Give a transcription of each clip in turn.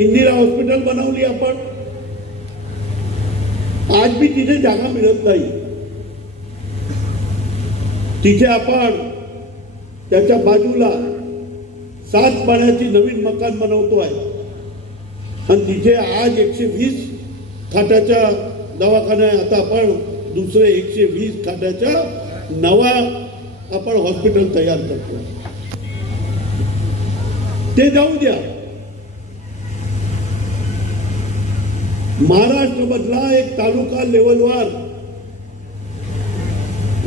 Indira hospital बनवली आपण. आज बी तिथे जागा मिळत नाही. तिथे आपण त्याच्या बाजूला सात पाण्याची नवीन मकान बनवतो आहे. आणि तिथे आज एकशे वीस खाटाच्या दवाखाना आता आपण दुसरे एकशे वीस खाटाच्या नवा आपण हॉस्पिटल तयार करतो ते जाऊ द्या. महाराष्ट्रमधला एक तालुका लेवलवर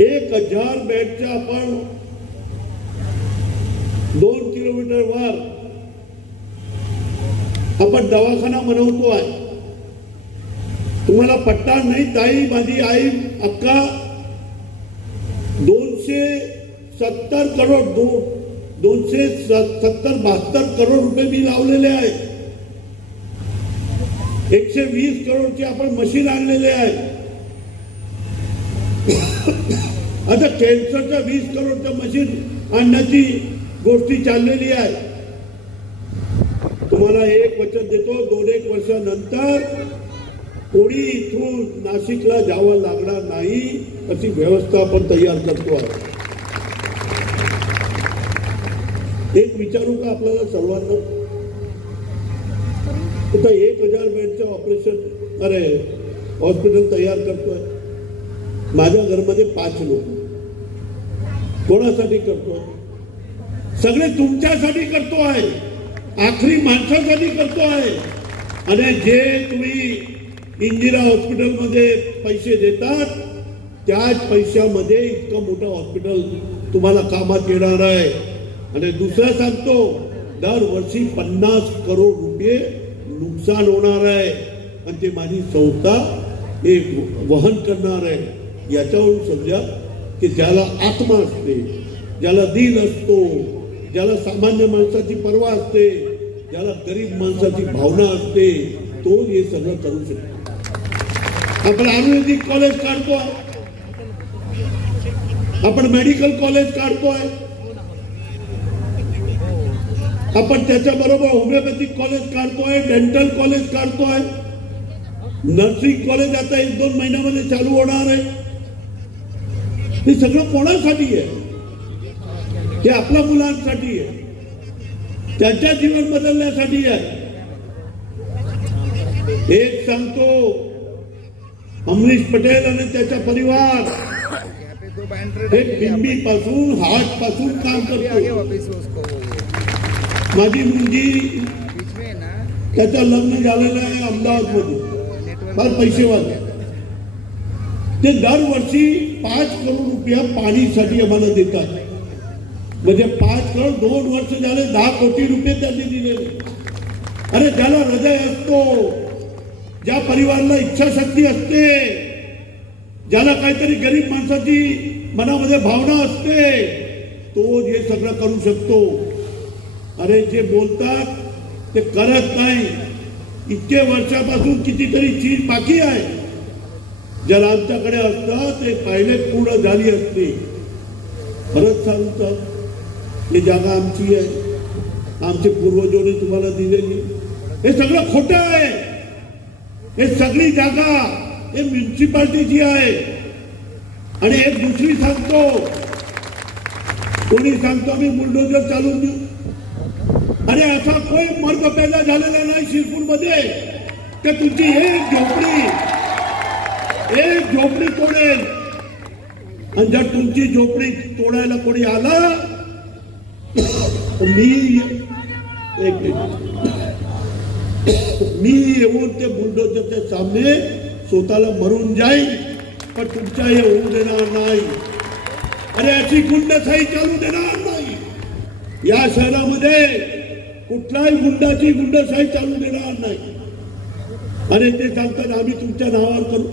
एक हजार बेडच्या आपण दोन किलोमीटर वर आपण दवाखाना बनवतो आहे. तुम्हाला पट्टा नाही ताई माझी आई अक्का दोनशे सत्तर करोड दोनशे सत्तर बहात्तर करोड रुपये मी लावलेले आहेत. एकशे वीस करोडचे आपण मशीन आणलेले आहे. आता कॅन्सरच्या वीस करोडचं मशीन आणण्याची गोष्टी चाललेली आहे. तुम्हाला एक वचन देतो दोन एक वर्षानंतर कोणी इथून नाशिकला जावं लागणार नाही अशी व्यवस्था आपण तयार करतो आहे. एक विचारू का आपल्याला सर्वांना? कुठं एक हजार बेडचं ऑपरेशन अरे हॉस्पिटल तयार करतोय. माझ्या घरमध्ये पाच लोक कोणासाठी करतोय? सगळे तुमच्यासाठी करतो आहे आखरी माणसासाठी करतो आहे आणि जे तुम्ही इंदिरा हॉस्पिटलमध्ये पैसे देतात त्याच पैशामध्ये इतकं मोठं हॉस्पिटल तुम्हाला कामात येणार आहे. आणि दुसरं सांगतो दरवर्षी पन्नास करोड रुपये नुकसान होणार आहे. आणि ते माझी संस्था हे वहन करणार आहे. याच्यावरून समजा की ज्याला आत्मा असते ज्याला दिल असतो ज्याला सामान्य माणसाची पर्वा असते ज्याला गरीब माणसाची भावना असते तो हे सगळं करू शकतो. आपण आयुर्वेदिक कॉलेज काढतो आपण मेडिकल कॉलेज काढतोय. आपण त्याच्याबरोबर होमिओपॅथिक कॉलेज काढतोय डेंटल कॉलेज काढतोय. नर्सिंग कॉलेज आता एक दोन महिन्यामध्ये चालू होणार आहे. हे सगळं कोणासाठी आहे? हे आपल्या मुलांसाठी आहे. त्यांच्या जीवन बदलण्यासाठी आहे. एक सांगतो अमरीश पटेल आणि त्याचा परिवार. हे बिंबी पासून हार्टपासून काम करतो. माझी मुलगी त्याचं लग्न झालेलं आहे अहमदाबादमध्ये नेटवर्क फार पैसेवाले. ते दरवर्षी पाच करोड रुपया पाणीसाठी आम्हाला देतात. म्हणजे पाच करोड दोन वर्ष झाले दहा कोटी रुपये त्यांनी दिलेले. अरे ज्याला हृदय असतो ज्या परिवाराला इच्छाशक्ती असते ज्याला काहीतरी गरीब माणसाची मनामध्ये भावना असते तो हे सगळं करू शकतो. अरे जे बोलतात ते करत नाही. इतके वर्षापासून कितीतरी चीज बाकी आहे. ज्याला आमच्याकडे असतं ते पहिले पूर्ण झाली असते. परत सांगतात ही जागा आमची आहे. आमचे पूर्वजोने तुम्हाला दिलेली. हे सगळं खोटं आहे. हे सगळी जागा हे म्युन्सिपाल्टीची आहे. आणि एक दुसरी सांगतो. कोणी सांगतो आम्ही बुलडोजर चालून देऊ. अरे असा कोणी मर्द पैदा झालेला नाही शिरपूरमध्ये तर तुमची एक झोपडी एक झोपडी तोडेल. आणि जर तुमची झोपडी तोडायला कोणी आला मी एक मी येऊन ते बुलडोजरच्या सामने स्वतःला मरून जाईल पण तुमच्या हे होऊ देणार नाही. अरे अशी गुंडशाही चालू देणार नाही. या शहरामध्ये कुठलाही गुंडाची गुंडशाही चालू देणार नाही. आणि ते सांगतात आम्ही तुमच्या नावावर करू.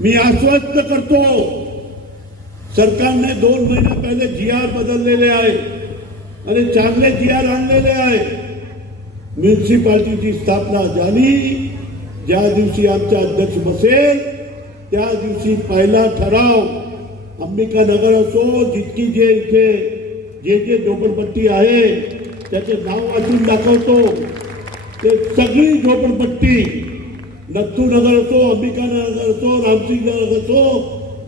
मी आश्वस्त करतो सरकारने दोन महिन्या पहिले जी आर बदललेले आहे. आणि चांगले जी आर आणलेले आहे. म्युन्सिपाल्टीची स्थापना झाली. ज्या दिवशी आमचा अध्यक्ष बसेल त्या दिवशी पहिला ठराव अंबिका नगर असो जितकी जे इथे जे जे झोपडपट्टी आहे त्याचे नाव वाचून दाखवतो. ते सगळी झोपडपट्टी नथू नगर असो अंबिका नगर असो रामसिंग नगर असो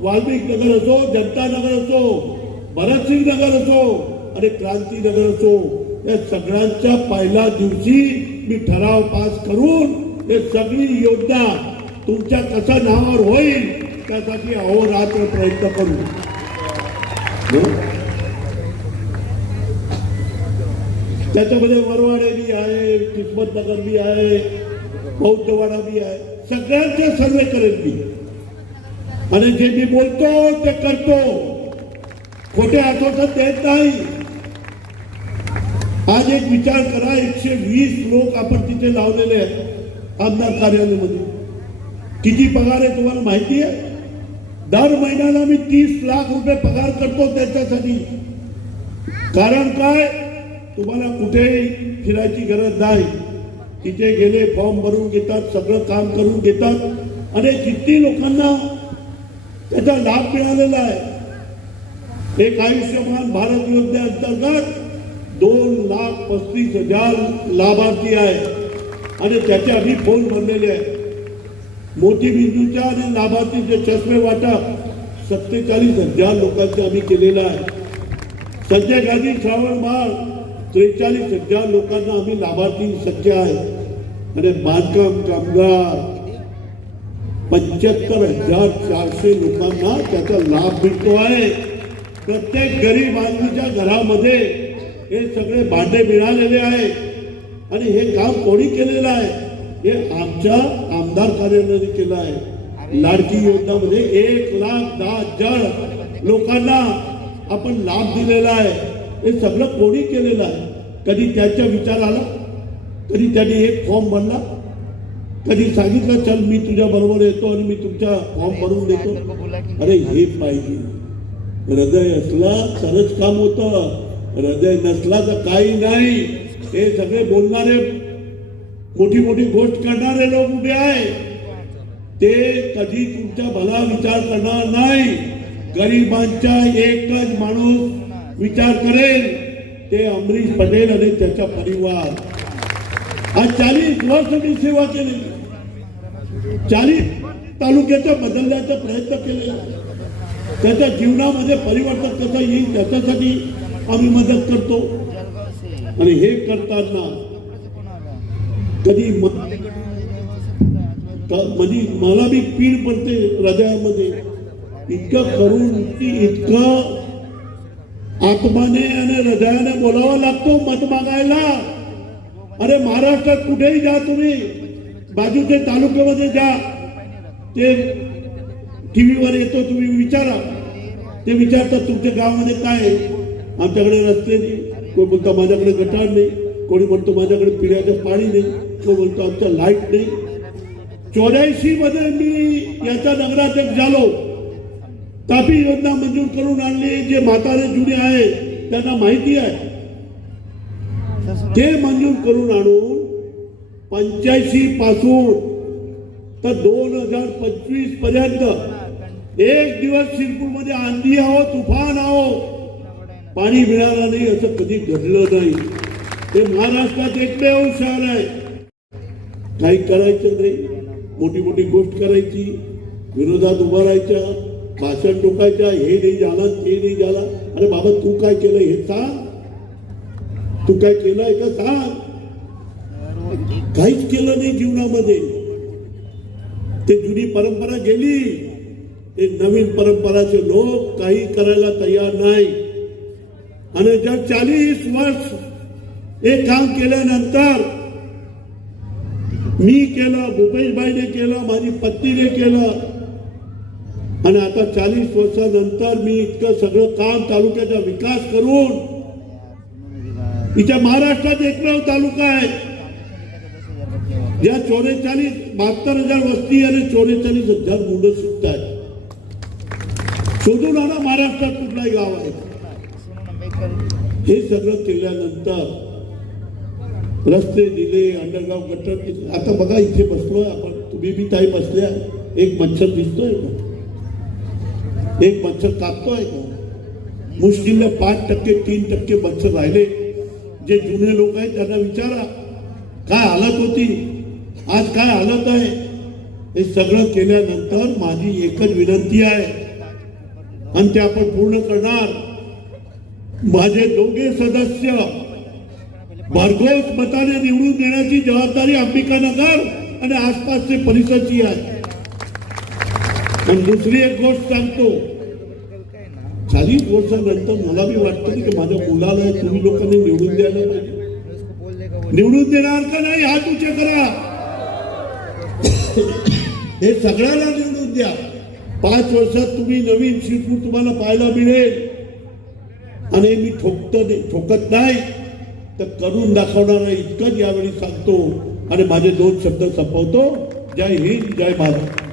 वाल्मिक नगर असो जनता नगर असो भरतसिंग नगर असो आणि क्रांती नगर असो या सगळ्यांच्या पहिल्या दिवशी मी ठराव पास करून हे सगळी योजना तुमच्या कशा नावावर होईल त्यासाठी अहोरात्र प्रयत्न करू. त्याच्यामध्ये वरवाडे बी आहे, किस्मत नगर बी आहे बौद्धवाडा बी आहे, सगळ्यांचे सर्वे करेल मी. आणि जे मी बोलतो, ते करतो. खोटे आठवतात देत नाही. आज एक विचार करा, एकशे वीस लोक आपण तिथे लावलेले आहेत, आमदार कार्यालयामध्ये. किती पगार आहे तुम्हाला माहिती आहे? दर महिन्याला मी तीस लाख रुपये पगार करतो त्याच्यासाठी. कारण काय? तुम्हाला कुठेही फिरायची गरज नाही. तिथे गेले, फॉर्म घेतात, सगळं काम करून घेतात. आणि किती एक आयुष्यमान भारत योजनेअंतर्गत दोन लाख पस्तीस हज़ार लाभार्थी आहे आणि त्याचे आम्ही फ़ोन भरलेले आहे मोठी बिंदूच्या आणि लाभार्थीचे चष्मे वाटप सत्तेचाळीस हज़ार लोकांचे आम्ही केलेलं गांधी, श्रावण बाळ त्रेचाळीस हजार लोकांना आम्ही लाभार्थी सज्ज आहे. आणि बांधकाम कामगार पंच्याहत्तर हजार चारशे लोकांना त्याचा लाभ मिळतो आहे. प्रत्येक गरीब बांधूच्या घरामध्ये हे सगळे भांडे मिळालेले आहे. आणि हे काम कोणी केलेलं आहे? हे आमच्या आमदार कार्यालयाने केलं आहे. लाडकी योजनामध्ये एक लाख दहा हजार लोकांना आपण लाभ दिलेला आहे. हे सगळं कोणी केलेलं आहे? कधी त्याच्या विचार आला? कधी त्यांनी एक फॉर्म भरला? कधी सांगितलं चल मी तुझ्या बरोबर येतो आणि मी तुमच्या फॉर्म भरून देतो. अरे हे पाहिजे. हृदय असला तरच काम होतं. हृदय नसला तर काही नाही. हे सगळे बोलणारे मोठी मोठी गोष्ट करणारे लोक उभे आहे. ते कधी तुमचा भला विचार करणार नाही. गरिबांचा एकच माणूस विचार करेल. ते अमरीश पटेल आणि त्याचा परिवार. आज चाळीस वर्ष मी सेवा केली चाळीस तालुक्याच्या बदलण्याचा प्रयत्न केले त्याच्या जीवनामध्ये परिवर्तन कसं येईल त्याच्यासाठी आम्ही मदत करतो. आणि हे करताना कधी म्हणजे मला बी पीड पडते हृदयामध्ये. इतकं करून ती इतकं आत्माने आणि हृदयाने बोलावा लागतो मत मागायला. अरे महाराष्ट्रात कुठेही जा तुम्ही. बाजूच्या तालुक्यामध्ये जा. ते टीव्हीवर येतो तुम्ही विचारा. ते विचारतात तुमच्या गावामध्ये काय आहे? आमच्याकडे रस्ते नाही. कोणी बोलतो माझ्याकडे गटार नाही. कोणी म्हणतो माझ्याकडे पिण्याचं पाणी नाही. तो म्हणतो आमच्या लाइट नाही. चौऱ्याऐंशी मध्ये मी याचा नगराध्यक्ष झालो. तापी योजना मंजूर करून आणली. जे म्हातारे जुने आहे त्यांना माहिती आहे. ते मंजूर करून आणून पंच्याऐंशी पासून तर दोन हजार पंचवीसपर्यंत एक दिवस शिरपूरमध्ये आंधी आहो तुफान आहो पाणी मिळालं नाही असं कधी घडलं नाही. ते महाराष्ट्रात एकमेव शहर आहे. काही करायचं नाही. मोठी मोठी गोष्ट करायची. विरोधात उभा राहायच्या भाषण टोकायच्या हे नाही झालं ते नाही झालं. अरे बाबा तू काय केलं हे सांग. तू काय केलंय का सांग. काहीच केलं नाही जीवनामध्ये. ते जुनी परंपरा गेली. ते नवीन परंपराचे लोक काही करायला तयार नाही. आणि जर चाळीस वर्ष हे काम केल्यानंतर मी केलं भूपेशबाईने केलं माझी पत्नीने केलं आणि आता चाळीस वर्षानंतर मी इतकं सगळं काम तालुक्याचा विकास करून इथे महाराष्ट्रात एकमेव तालुका आहे. ज्या चोरेचाळीस बहात्तर हजार वस्ती आणि चोरेचाळीस हजार मुलं शिकतात शोधून आणा महाराष्ट्रात कुठलाही गाव आहे. हे सगळं केल्यानंतर रस्ते दिले अंडरग्राऊंड गटर आता बघा इथे बसलोय आपण. तुम्ही बी ताई बसल्या एक मच्छर दिसतोय. का एक मच्छर कापतो कापतोय का मुश्किलने पाच टक्के, तीन टक्के मच्छर राहिले। जे जुने लोक आहेत त्यांना विचारा। काय हालत होती? आज काय हालत आहे? हे सगळं केल्यानंतर माझी एकच विनंती आहे. आणि ते आपण पूर्ण करणार. माझे दोघे सदस्य भरघोस मताने निवडून देण्याची जबाबदारी अंबिकानगर आणि आसपासचे परिसरची आहे. आणि दुसरी एक गोष्ट सांगतो. चाळीस वर्षानंतर मला मी वाटतं की माझ्या मुलाला तुम्ही लोकांनी निवडून द्यायला निवडून देणार का नाही हा उचे करा हे सगळ्याला निवडून द्या. पाच वर्षात तुम्ही नवीन शिरपूर तुम्हाला पाहायला मिळेल. आणि मी ठोकत ठोकत नाही. तर करून दाखवणार इतकंच यावेळी सांगतो. आणि माझे दोन शब्द संपवतो. जय हिंद जय भारत.